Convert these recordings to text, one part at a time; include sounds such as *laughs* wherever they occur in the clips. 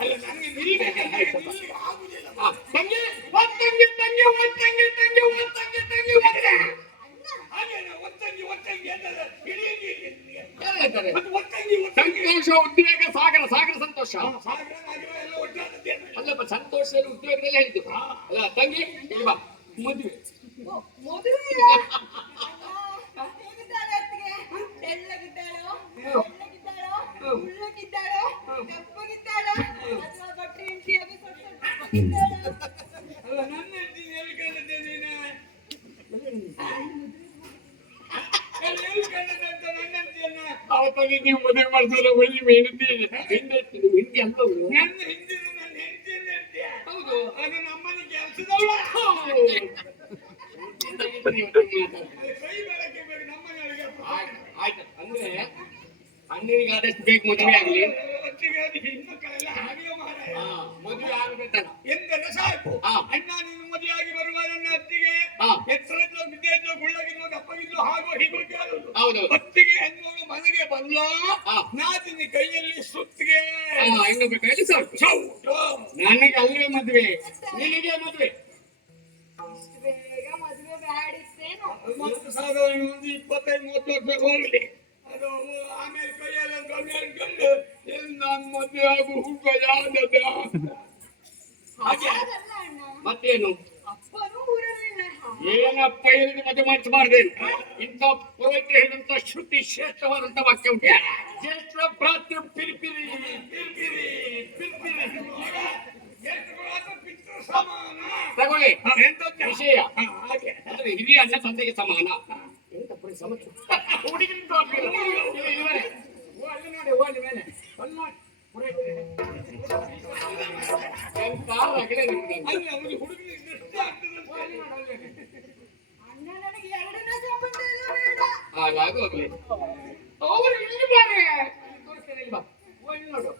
ಅಲ್ಲ ನನಗೆ ತಂಗಿ ಒತ್ತಂಗಿ ತಂಗಿ ಒತ್ತಂಗಿ ತಂಗಿ ಒತ್ತಂಗಿ ಒತ್ತಂಗಿ? ಒತ್ತಂಗಿ ಒತ್ತಂಗಿ ಸಂತೋಷ, ಉದ್ವೇಗ, ಸಾಗರ ಸಾಗರ ಸಂತೋಷ ಸಾಗರ ನಾಗರ ಎಲ್ಲ ಒಟ್ಟಾದದ್ದೇನು? ಅಲ್ಲಪ್ಪ ಸಂತೋಷದಲ್ಲಿ ಉದ್ವೇಗದಲ್ಲಿ ಹೇಳಿದ್ದು ಅಲ್ಲ, ತಂಗಿ, ಇಲ್ಲಿ ಬಾ ಮದುವೆ ಮದುವೆಯಾ? ಅಣ್ಣ, ಹೇಗಿದ್ದಾಳೆ ಅತ್ತಿಗೆ? ತೆಳ್ಳಗಿದ್ದಾಳೋ? ಬೆಳ್ಳಗಿದ್ದಾಳೋ? ಉಳ್ಳಗಿದ್ದಾಳೋ? ದಪ್ಪಗಿದ್ದಾಳೋ? ಅಥವಾ ಗಟ್ಟಿ ಹೆಂಡ್ತಿಯಾಗಿ ಸ್ವಲ್ಪ ಸೊಟ್ಟಗಿದ್ದಾಳೋ? ಅಲ್ಲ ನನ್ನ ಹೆಂಡತಿ ಹೇಳ್ಕೊಂಡದ್ದೆ ನೀನು ಅಲ್ಲ, ಹೇಳ್ಕೊಂಡದ್ದೆ ಅಂತ ನನ್ನ ಹೆಂಡತಿಯನ್ನ ಅವತ್ತಲ್ಲಿ ನೀವು ಮದುವೆ ಮಾಡಿಸಲು ಬಳಿ ಹೆಂಡತಿ ಹಿಂದೆ ಹಿಂದಿ ಅಲ್ಲವು ನನ್ನ ಹಿಂದಿನ ನನ್ನ ಹೇಳ್ತೀಯ ಹೌದು. ಅದು ನಮ್ಮನೆ ಕೆಲಸದವಳ ಕೈ ಬೆಳಗ್ಗೆ ಬೇಕು ನಮ್ಮನೆಯೊಳಗೆ ಆಯ್ತು ಆಯ್ತು. ಅಂದ್ರೆ ಅಣ್ಣನಿಗೆ ಆದಷ್ಟು ಬೇಕು ಮದುವೆ ಆಗಲಿ. ಮದುವೆ ಆಗಬೇಕಲ್ಲ. ಎಂದರೆ ಸಾಕು. ಅಣ್ಣ ನೀನು ಮದುವೆಯಾಗಿ ಬರುವ ನನ್ನ ಅತ್ತಿಗೆ. ಎತ್ತರದ್ದು ಬಿದ್ದೆದ್ದು ಗುಳ್ಳಗಿದ್ದು ದಪ್ಪಗಿದ್ದು ಹಾಗೂ ಹೀಗೂ ಕೇಳುದು. ಹೌದು ಅತ್ತಿಗೆ ಹೆಣ್ಣೋಳು ಹಾ. ನಾದಿನಿ ಕೈಯಲ್ಲಿ ಸುತ್ತಿಗೆ ಹೆಣ್ಣು ಸಾಕು ನನಗೆ ಅಲ್ಲೇ ಮದ್ವೆ ನಿನಗೆ ಮದುವೆ? ಮತ್ತು ಸಾಧಾರಣ ಒಂದು ಇಪ್ಪತ್ತೈದು ಮೂವತ್ತು ವರ್ಷ ಹೋಗ್ಲಿ ಅದು ಆಮೇಲೆ ಕೈಯಲ್ಲಿ ಗಂಡು ಎಲ್ಲಿ ನಾನು ಮದುವೆ ಆಗು ಹುಡುಗ ಯಾವ್ದದ ಹಾಗೆ ಮತ್ತೇನು. ಏನಪ್ಪ ಹೇಳಿದ್ರೆ ಮದುವೆ ಮಾಡಿಸಬಾರ್ದೇನು ಇಂಥ ಪುರೋಹಿತ ಹೇಳಿದಂತ ಶ್ರುತಿ ಶ್ರೇಷ್ಠವಾದಂತ ವಾಕ್ಯ ಉಂಟು. ಜ್ಯೇಷ್ಠ ಪ್ರಾತ್ಯ ಪಿರಿಪಿರಿ ಪಿರಿಪಿರಿ ಪಿರಿಪಿರಿ. ತಗೊಳ್ಳಿ. ವಿಷಯ. ಹಾಗೆ. ಅಂದ್ರೆ ಹಿರಿಯ ಅಣ್ಣ ತಂದೆಗೆ ಸಮಾನ. ಎಂತ ಪುರಿ ಸಮಸ್ಯೆ ಹುಡುಗಿನ ತೋರ್ಸಿಲ್ಲ. ಇಲ್ಲಿ ಇರುವರೆ. ಓ, ಅಲ್ಲಿ ನೋಡಿ ಓ, ಅಲ್ಲಿ ಮೇಲೆ ಅಲ್ಲಿ ನೋಡಿ ಪುರೋಹಿತರೆ. ಎಂತ ರಗಳೆ ನಿಮ್ದು. ಅಲ್ಲಿ ಅವನಿಗೆ ಹುಡುಗನಿಗೆ ದೃಷ್ಟಿ ಆಗ್ತದೆ ಓ, ಅಲ್ಲಿ ನೋಡಿ, ಅಲ್ಲಿ ನೋಡಿ. ಅಣ್ಣ ನನಗೆ ಎರಡನೇ ಸಂಬಂಧ ಎಲ್ಲ ಬೇಡ. ಹಾಗಾಗೋಗ್ಲಿ ಅವರು ಇಲ್ಲಿ ಬಾರೆ. ತೋರಿಸ್ತೇನೆ ಇಲ್ಲಿ ಬಾ ಇಲ್ಲಿ ನೋಡು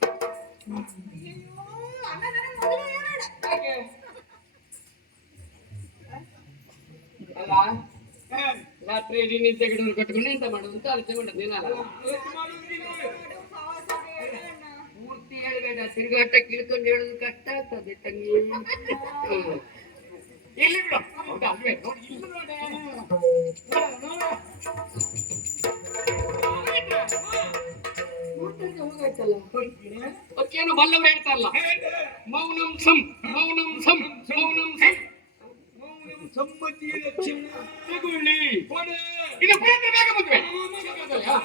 ಅಲ್ಲ ರಾತ್ರಿ ಇಡೀ ನಿದ್ದೆ ಗಿಡ ಕಟ್ಕೊಂಡು ಎಂತ ಮಾಡುದು ಅಂತ ಆಲೋಚನೆ ಮಾಡೋದು ಅಣ್ಣ. ಪೂರ್ತಿ ಹೇಳ್ಬೇಡ, ತಿರುಗಾಟ ಕಿಳ್ಕೊಂಡು ಹೇಳೋದು ಕಷ್ಟ ಆಗ್ತದೆ ತಂಗಿ. ಇಲ್ಲಿ ಬಿಡು. ಇಲ್ಲಿ ನೋಡೆ. ನೋಡು, ನೋಡು. ಮಾತಾಡ್ದೆ ಹೋಗಾಯ್ತಲ್ಲ ಅದಕ್ಕೇನು ಬಲ್ಲವ ಹೇಳ್ತಾರಲ್ಲ ಮೌನಂ ಸಂ ಮೌನಂ ಸಂ ಮೌನಂ ಸಂ ಮೌನಂ ಸಮ್ಮತಿಯ ಲಕ್ಷಣ ತಗೊಳ್ಳಿ ಕೊಡೆ ಇದು ಪ್ರೀತಿ ಬೇಗ ಮದುವೆ ಹಾ,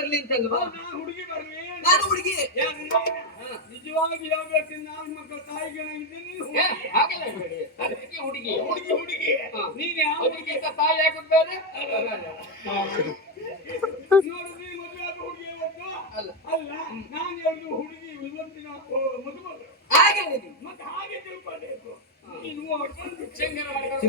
ಬರ್ಲಿ ಅಂತಲ್ವಾ ಹುಡುಗಿ ಬರ್ಲಿ. ನಾನು ಹುಡುಗಿ? ನಿಜವಾಗಿ ಹೇಳ್ಬೇಕು ನಾನು ಮಕ್ಕಳ ತಾಯಿಗೆ ಹುಡುಗಿ. ಹುಡುಗಿ ಹುಡುಗಿ. ಹಾ. ನೀನ್ ಯಾವ ಅದಕ್ಕಿಂತ ತಾಯಿ ಆಗೋದು ಬೇರೆ ನೋಡು ನೀ ಮದುವೆ ಆದ ಹುಡುಗಿ ಇವತ್ತು? ಅಲ್ಲ. ಅಲ್ಲ ನಾನು ಹೇಳಿದ್ರು ಹುಡುಗಿ ಇವತ್ತಿನ ಮದುಮಗಳು ಹಾಗೆ ಮತ್ತೆ ಹಾಗೆ ತಿಳ್ಕೊಳ್ಬೇಕು. ನೀನು ಶೃಂಗಾರ ಮಾಡ್ಕೊಂಡು.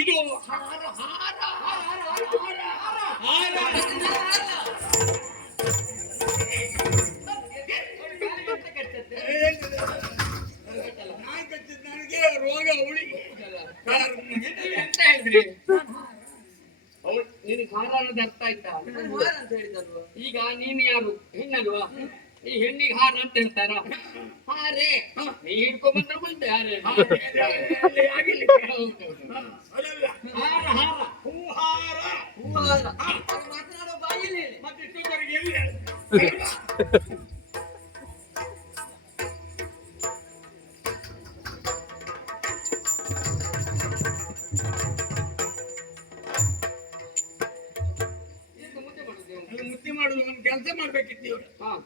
ಇದು ಹಾರ ಹಾರ ಹಾರ ಹಾರ ನನಗೆ ರೋಗ ನಿನಗೆ ಹಾರ ಅನ್ನೋದು ಅರ್ಥ ಆಯ್ತಾ ಈಗ ನೀನು ಯಾರು? ಹೆಣ್ಣಲ್ವಾ? ಈ ಹೆಣ್ಣಿಗೆ ಹಾರ ಅಂತ ಹೇಳ್ತಾರ. ಹಾರೆ. ನೀ ಹಿಡ್ಕೊ ಬಂದ್ರೆ ಬಂದೆ ಹಾರೆ. ಹಾರ ಹಾರ ಹೂ ಹಾರ ಹಾರ. ಹಾರ. ಹೂಹಾರ ಮತ್ತೆ ಎಲ್ಲಿ *laughs*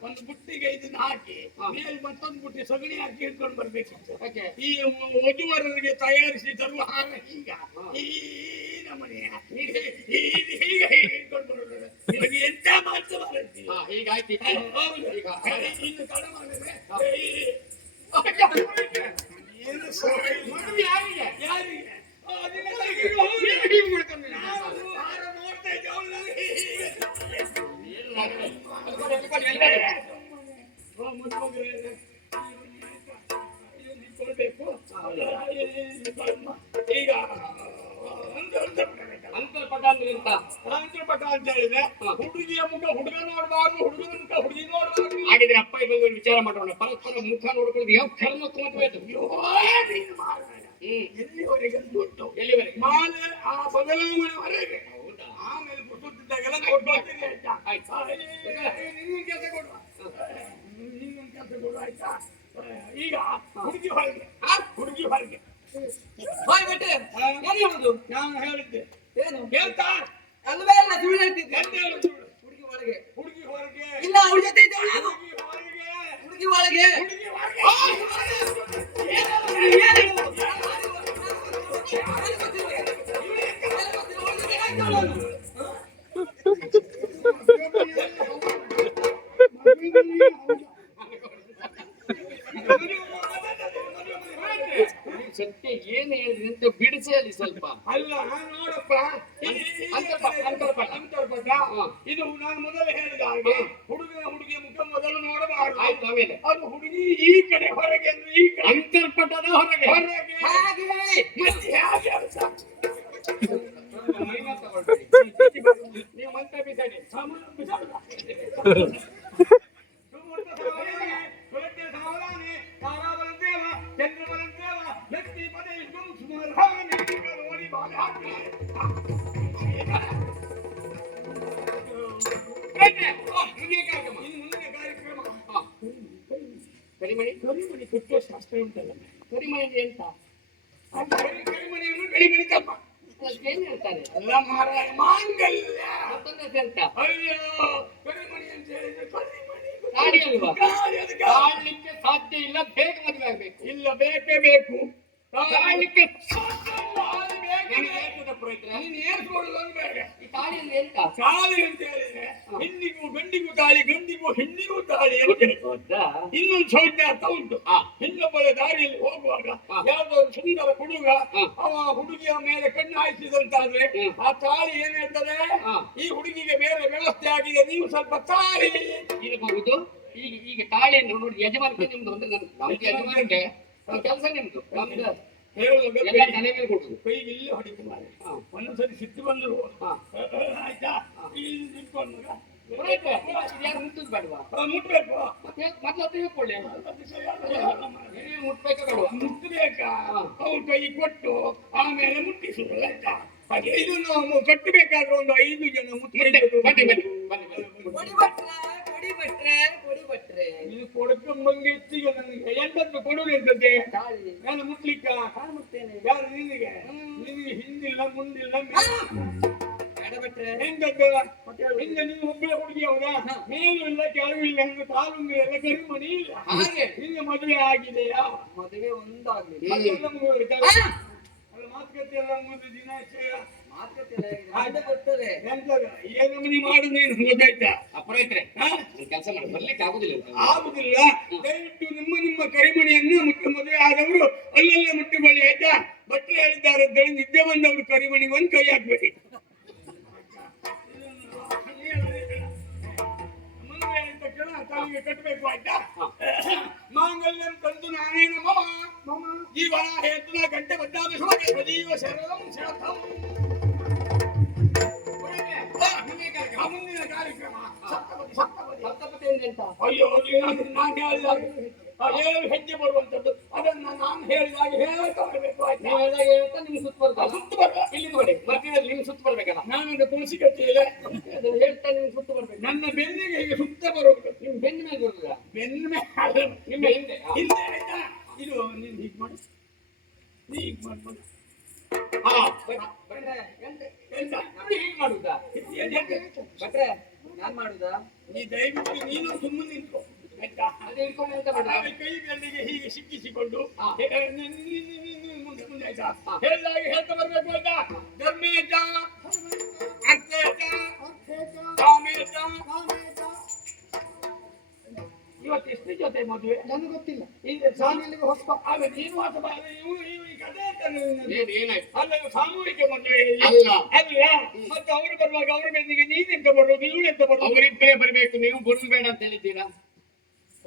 ಒಂದು ಬುಟ್ಟಿಗೆ ಇದನ್ನ ಹಾಕಿ. ಮೇಲೆ ಮತ್ತೊಂದು ಬುಟ್ಟಿ ಸಗಣಿ ಹಾಕಿ ಹಿಡ್ಕೊಂಡು ಬರ್ಬೇಕಿತ್ತು. ಈ ವಧುವರರಿಗೆ ತಯಾರಿಸಿ ತರುವ ಹಾರ ಈಗ ಈ ನಮನೆಯ ಹೀಗೆ ಹೀಗೆ ಹಿಡ್ಕೊಂಡು ಬರೋದು ಎಂತ ಮಾತು ಬರುತ್ತೆ ಈಗ ಹೌದು. ಈಗ ಇನ್ನು ತಡ ಮಾಡಿದ್ರೆ ಈಗ ಒಂದು ಅಂತರ್ಪಟ ಅಂದ್ರೆ ಎಂತ? ಅಂತ ಹೇಳಿದ್ರೆ ಹುಡುಗಿಯ ಮುಖ ಹುಡುಗ ನೋಡಬಾರ್ದು ಹುಡುಗನ ಮುಖ ಹುಡುಗಿ ನೋಡಬಾರ್ದು ಹಾಗಿದ್ರೆ ಅಪ್ಪ ಇದೊಂದು ವಿಚಾರ ಮಾಡೋಣ ಪರಸ್ಪರ ಮುಖ ನೋಡ್ಕೊಳ್ಳೋದು ಯಾವ ಕರ್ಮ ಹ್ಮ್. ಎಲ್ಲಿವರೆಗೆ? ದುಡ್ಡು ಎಲ್ಲಿವರೆಗೆ? ಮಾಲೆ ಆ ಬದಲಾವಣೆವರೆಗೆ? ಆಮೇಲೆ ಕುಟುಂಬದಾಗೆಲ್ಲ ಕೊಡ್ಬರ್ತೀನಿ ಆಯ್ತಾ? ನಿನ್ನ ಕೆಲಸ ಕೊಡುವ ಕೆಲಸ ಕೊಡು ಆಯ್ತಾ? ಈಗ ಹುಡುಗಿ ಹೊರಗೆ. ಆ, ಹುಡುಗಿ ಹೊರಗೆ. ಹೋಯ್ ಬಿಟ್ಟೆ ಏನು ಹೇಳುದು ನಾನು ಹೇಳಿದ್ದೆ. ಏನು? ಹೇಳ್ತಾ? ಅಲ್ವೇ ಅಲ್ಲ ಸುಳ್ಳು ಹೇಳ್ತಿದ್ದೆ ಅಂತ ಹೇಳುದು ಸತ್ಯ ಏನು ಹೇಳಿದ್ರಿ ಅಂತ ಬಿಡಿಸಿ ಅಲ್ಲಿ ಸ್ವಲ್ಪ. ಅಲ್ಲ ನೋಡಪ್ಪ. ಇದು ನಾನು ಮೊದಲು ಹೇಳಿದ ಹಾಗೆ ಹುಡುಗ ಹುಡುಗಿ ಮುಖ ಮೊದಲು ನೋಡಬಾರ್ದು. ಆಯ್ತು ಆಮೇಲೆ. ಅದು ಹುಡುಗಿ ಈ ಕಡೆ ಹೊರಗೆ ಅಂದ್ರೆ ಈ ಕಡೆ. ಅಂತರ್ಪಟದ ಹೊರಗೆ. ಹೊರಗೆ. ಹಾಗೆ. ಮತ್ತೆ ಯಾವ ಕೆಲಸ. ನೀವು ಮಂತ್ರ ಬಿಸಾಡಿ. ಕರಿಮಣಿ ಕೊಟ್ಟು ಶಾಸ್ತ್ರ ಉಂಟಲ್ಲ ಅಂದ್ರೆ ಎಂತ ಆ ಕರಿ- ಕರಿಮಣಿಯನ್ನು ಗಳಿ ತಪ್ಪ ಅದಕ್ಕೆ ಏನ್ ಹೇಳ್ತಾರೆ ಅಲ್ಲ ಮಾರಾಯ ಮಾಂಗಲ್ಯ ಮತ್ತೊಂದು ಎಂತ ಅಯ್ಯೋ ಕರಿಮಣಿ ಅಂತ ಹೇಳಿದ್ರೆ ಕರಿಮಣಿ ಗಾಡಿ ಅಲ್ವಾ ಸಾಧ್ಯ ಇಲ್ಲ ಬೇಗ ಮದುವೆ ಆಗ್ಬೇಕು ಇಲ್ಲ ಬೇಕೇ ಬೇಕು. ಸಾಧ್ಯ ಪುರೋಹಿತ್ರೆ? ನೀನು ಏರ್ಸ್ಕೊಳ್ಳೋದು ಬೇಡ. ಈ ತಾಳಿ ಅಂದ್ರೆ ಎಂತ? ತಾಳಿ ಅಂತ ಹೇಳಿದ್ರೆ ಹೆಣ್ಣಿಗೂ ಗಂಡಿಗೂ ತಾಳಿ ಗಂಡಿಗೂ ಹೆಣ್ಣಿಗೂ ತಾಳಿ ಅಂತ. ಹೌದಾ ಇನ್ನೊಂದು ಸೌಜ್ಞಾರ್ಥ ಉಂಟು. ಹೆಣ್ಣೊಬ್ಬಳ ದಾರಿಯಲ್ಲಿ ಹೋಗುವಾಗ ಯಾವ ಯಾವುದೋ ಸುಂದರ ಹುಡುಗ. ಅವ ಹುಡುಗಿಯ ಮೇಲೆ ಕಣ್ಣು ಹಾಯಿಸಿದಂತಾದ್ರೆ ಆ ತಾಳಿ ಏನ್ ಹೇಳ್ತದೆ? ಹಾ. ಈ ಹುಡುಗಿಗೆ ಬೇರೆ ವ್ಯವಸ್ಥೆ ಆಗಿದೆ ನೀವು ಸ್ವಲ್ಪ ತಾಳಿ. ಇರಬಹುದು ಈಗ ಈಗ ತಾಳಿಯನ್ನು ನೋಡಿ ಯಜಮಾನ ನಿಮ್ದು ಅಂದ್ರೆ ನನ್- ನಮ್ದು ಯಜಮಾನಿಕೆ ಕೆಲಸ ನಿಮ್ದು. ನಮ್ದು ಹೇಳುವಾಗ ಎಲ್ಲ ಕೈ- ತಲೆ ಮೇಲೆ ಕೊಡುದು ಕೈಗೆ ಇಲ್ಲಿ ಹೊಡಿತು. ಒಂದೊಂದ್ಸರಿ ಸಿಟ್ಟು ಬಂದ್ರು. ಆಯ್ತಾ? ಮುಟ್ಬೇಕು. ಮುಟ್ಬೇಕಾ ಹಾ. ಅವ್ರ ಕೈ ಕೊಟ್ಟು ಆಮೇಲೆ ಮುಟ್ಟಿಸುದು ಆಯ್ತಾ? ಇದು ನಾವು ಕಟ್ಟಬೇಕಾದ್ರೆ ಒಂದು ಐದು ಜನ ಬನ್ನಿ ಬನ್ನಿ ಬನ್ನಿ ಬನ್ನಿ ಬನ್ನಿ ಕೊಡಿ ಭಟ್ರೆ ಕೊಡಿ ಭಟ್ರೆ ಕೊಡಿ ಭಟ್ರೆ ಇದು ಕೊಡ್ಕೊಂಬಂಗೆ ಹೆಚ್ಚಿಗೆ ನನಗೆ ಎಂಟತ್ತು ಕೊಡುದು ಎಂತದ್ದೆ ತಾಳಿ ನಾನು ಮುಟ್ಲಿಕ್ಕ ನಾನು ಮುಟ್ತೇನೆ ಯಾರು ನಿನಗೆ ನಿನಗೆ ಹಿಂದಿಲ್ಲ ಮುಂದಿಲ್ಲ ಬೇಡ ಭಟ್ರೆ ಎಂತದ್ದು ಹಿಂದೆ ನೀವು ಒಬ್ಬಳೆ ಹುಡುಗಿ ಹೌದಾ ಮೇಲೂ ಇಲ್ಲ ಕೆಳಗೂ ಇಲ್ಲ ಹೆಂಗ ಕಾಲುಂಗಿ ಎಲ್ಲ ಕರಿಮಣಿ ಇಲ್ಲ ಹಾಗೆ ನಿಮಗೆ ಮದುವೆ ಆಗಿದೆಯಾ ಮದುವೆ ಒಂದಾಗ್ಲಿ ಅದೆಲ್ಲ ಮುಗಿದೋಯ್ತಾ? ಅಲ್ಲ ಮಾತುಕತೆ ಎಲ್ಲ ಮುಗಿದು ದಿನಾಚಯ ಮಾತುಕತೆ ಬರ್ತದೆ ಎಂತದ? ಏನು ನೀ ಮಾಡು ನೀನು? ಗೊತ್ತಾಯ್ತಾ? ಅಪರೈತ್ರೆ ಹಾ? ಕೆಲಸ ಮಾಡಿ ಬರ್ಲಿಕ್ಕೆ ಆಗುದಿಲ್ಲ. ಆಗುದಿಲ್ಲ. ದಯವಿಟ್ಟು ನಿಮ್ಮ ನಿಮ್ಮ ಕರಿಮಣಿಯನ್ನ ಮುಟ್ಟಿ ಮದುವೆ ಆದವರು ಅಲ್ಲೆಲ್ಲ ಮುಟ್ಟಿಕೊಳ್ಳಿ ಆಯ್ತಾ? ಭಟ್ರು ಹೇಳಿದ್ದಾರೆ ನಿದ್ದೆ ಬಂದವರು ಕರಿಮಣಿ ಒಂದು ಕೈ ಹಾಕ್ಬೇಡಿ. ತಕ್ಷಣ ಕಟ್ಟಬೇಕು ಆಯ್ತಾ ಮಾಂಗಲ್ಯಂ ತಂದು ನಾನೇ ಮಮ ಈ ಜೀವನ ಹೇತುನ ಗಂಟೆ ಬದ್ದಾದ ಶೋಭೆ ಸಜೀವ ಶರಣಂ ಮುಂದಿನ ಕಾರ್ಯಕ್ರಮ. ಸಪ್ತಪತಿ ಸಪ್ತಪತಿ ಸಪ್ತಪತಿ ಅಂದ್ರೆ ಅಯ್ಯೋ ನಾನು ಹೇಳಿದಾಗ ಏಳು ಹೆಜ್ಜೆ ಬರುವಂತದ್ದು ಅದನ್ನ ನಾನು ಹೇಳಿದಾಗ ಹೇಳ್ತಾ ಬರಬೇಕು ಆಯ್ತಾ? ನೀವು ಹೇಳಿದಾಗ ಹೇಳ್ತಾ ನಿಮ್ಗೆ ಸುತ್ತ ಬರ್ಬೇಕು. ಸುತ್ತು ಬರ ಇಲ್ಲಿ ನೋಡಿ ಮಧ್ಯದಲ್ಲಿ ನಿಮ್ಗೆ ಸುತ್ತ ಬರ್ಬೇಕಲ್ಲ. ನಾನೊಂದು ತುಳಸಿ ಕಟ್ಟಿಲ್ಲ ಅದನ್ನ ಹೇಳ್ತಾ ನಿಮ್ಗೆ ಸುತ್ತ ಬರ್ಬೇಕು. ನನ್ನ ಬೆನ್ನಿಗೆ ಹೀಗೆ ಸುತ್ತ ಬರುವುದು. ನಿಮ್ ಬೆನ್ನ ಮೇಲೆ ಬರುದಿಲ್ಲ ಬೆನ್ನ ಮೇಲೆ ನಿಮ್ಮ ಹಿಂದೆ. ಹಿಂದೆ ಆಯ್ತಾ? ಇದು ನೀನು ಹೀಗ್ ಮಾಡಿ. ಹೀಗೆ ಮಾಡ್ಬೋದು ಹಾ ಹೀಗೆ ಮಾಡುದಾ? ಭಟ್ರೆ ನಾನ್ ಮಾಡುದಾ? ನೀ ದಯವಿಟ್ಟು ನೀನು ಸುಮ್ಮನೆ ನಿಂತ್ಕೊ. ಆಯ್ತಾ? ಅದು ಹಿಡ್ಕೊಂಡು ಎಂತ ಕೈ ಬೆನ್ನಿಗೆ ಹೀಗೆ ಸಿಕ್ಕಿಸಿಕೊಂಡು ಮುಂದೆ ಮುಂದೆ ಆಯ್ತಾ. ಹೇಳಿದಾಗ ಹೇಳ್ತಾ ಬರ್ಬೇಕು ಆಯ್ತಾ? ಧರ್ಮೇತ ಅರ್ಥೇತ ಕಾಮೇತ ಇವತ್ತು ಎಷ್ಟು ಜೊತೆ ಮದುವೆ? ನನಗೆ ಗೊತ್ತಿಲ್ಲ. ಈಗ ಸಾಮಾನ್ಯವಾಗಿ ಹೊಸ ಆಗ ನೀನು ಏನಾಯ್ತು? ಅಲ್ಲ ಸಾಮೂಹಿಕ ಮದುವೆ. ಅಲ್ಲ. ಮತ್ತೆ ಅವರು ಬರುವಾಗ ಅವ್ರ ಬೆನ್ನಿಗೆ ನೀನೆಂತ ಬರೋದು ಇವಳೆಂತ ಬರೋದು? ಅವರಿಬ್ಬರೇ ಬರ್ಬೇಕು ನೀವು ಬರುದು ಬೇಡ ಅಂತ ಹೇಳಿದ್ದೀರಾ?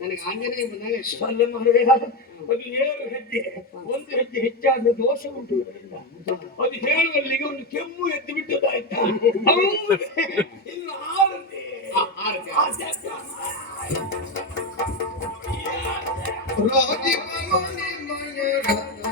ನನಗೆ ಆಂಜನೇಯ ಬಂದಾಗ. ಅಲ್ಲ ಮದುವೆ ಅದು ಏಳು ಹೆಜ್ಜೆ ಒಂದು ಹೆಜ್ಜೆ ಹೆಚ್ಚಾದ ದೋಷ ಉಂಟು. ಅದು ಹೇಳುವಲ್ಲಿಗೆ ಒಂದು ಕೆಮ್ಮು ಎದ್ದು ಬಿಟ್ಟದಾಯ್ತಾ. ಇನ್ನು ಆರತಿ